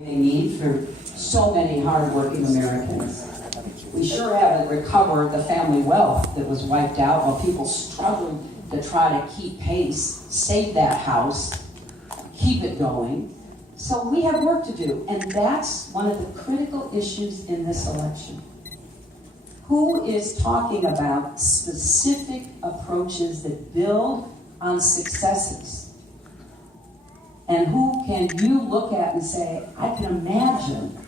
they need for so many hardworking Americans. We sure haven't recovered the family wealth that was wiped out while people struggled to try to keep pace, save that house, keep it going. So we have work to do, and that's one of the critical issues in this election. Who is talking about specific approaches that build on successes? And who can you look at and say, I can imagine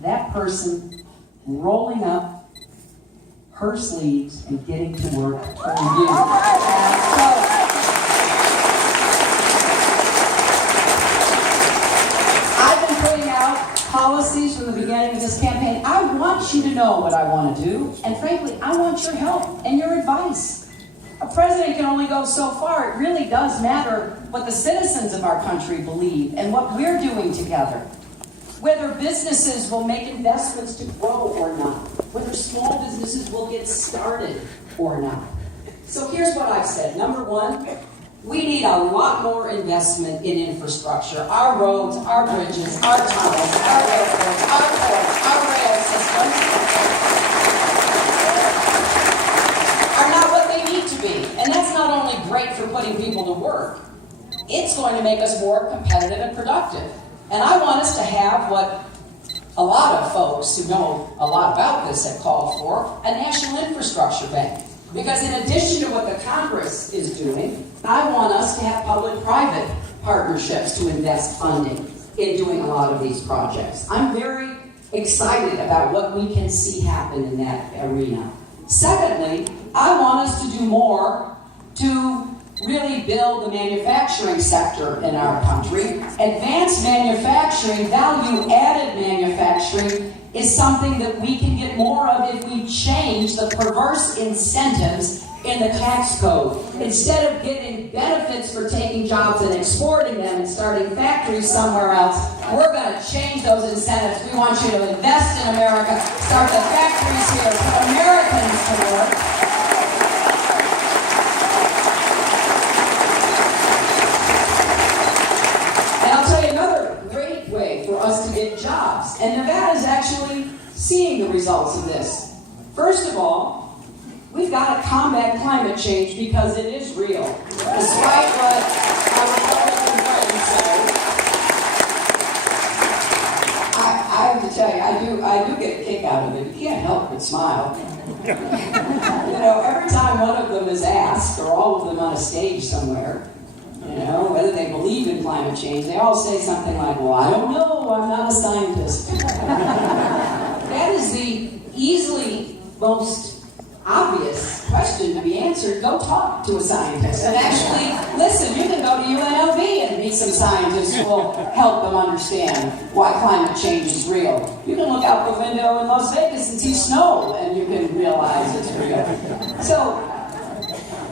that person rolling up her sleeves and getting to work for you. I've been putting out policies from the beginning of this campaign. I want you to know what I want to do, and frankly, I want your help and your advice. A president can only go so far. It really does matter what the citizens of our country believe and what we're doing together. Whether businesses will make investments to grow or not. Whether small businesses will get started or not. So here's what I've said. Number one, we need a lot more investment in infrastructure. Our roads, our bridges, our tunnels, our airports, our ports, our rail systems are not what they need to be. And that's not only great for putting people to work, it's going to make us more competitive and productive. And I want us to have what a lot of folks who know a lot about this have called for, a national infrastructure bank. Because in addition to what the Congress is doing, I want us to have public-private partnerships to invest funding in doing a lot of these projects. I'm very excited about what we can see happen in that arena. Secondly, I want us to do more to really build the manufacturing sector in our country. Advanced manufacturing, value-added manufacturing, is something that we can get more of if we change the perverse incentives in the tax code. Instead of getting benefits for taking jobs and exporting them and starting factories somewhere else, we're going to change those incentives. We want you to invest in America, start the factories here, put Americans to work. For us to get jobs. And Nevada is actually seeing the results of this. First of all, we've got to combat climate change because it is real. Despite what our Republican friends say, I have to tell you, I do get a kick out of it. You can't help but smile. You know, every time one of them is asked, or all of them on a stage somewhere, you know, whether they believe in climate change, they all say something like, well, I don't know, I'm not a scientist. That is the easily most obvious question to be answered. Go talk to a scientist and actually listen. You can go to UNLV and meet some scientists who will help them understand why climate change is real. You can look out the window in Las Vegas and see snow, and you can realize it's real. So,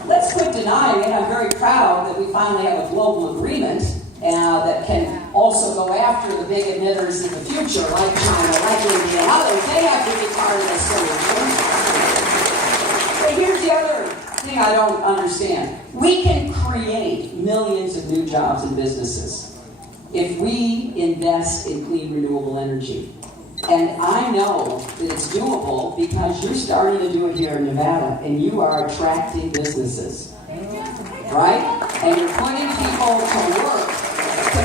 let's quit denying it. I'm very proud that we finally have a global agreement that can also go after the big emitters in the future, like China, like India, and others. They have to be part of the solution. But here's the other thing I don't understand. We can create millions of new jobs and businesses if we invest in clean, renewable energy. And I know that it's doable because you're starting to do it here in Nevada, and you are attracting businesses, right? And you're putting people to work to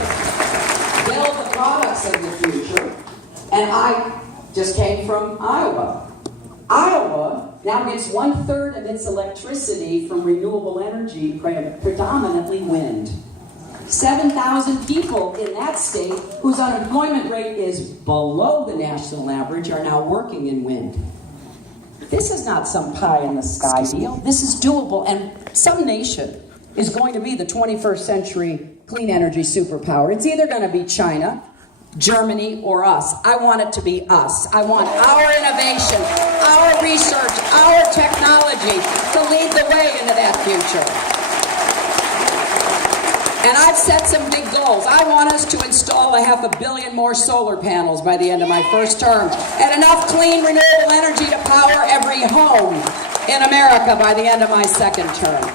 build the products of the future. And I just came from Iowa. Iowa now gets 1/3 of its electricity from renewable energy, predominantly wind. 7,000 people in that state whose unemployment rate is below the national average are now working in wind. This is not some pie-in-the-sky deal. This is doable, and some nation is going to be the 21st century clean energy superpower. It's either going to be China, Germany, or us. I want it to be us. I want our innovation, our research, our technology to lead the way into that future. And I've set some big goals. I want us to install 500 million more solar panels by the end of my first term, and enough clean, renewable energy to power every home in America by the end of my second term.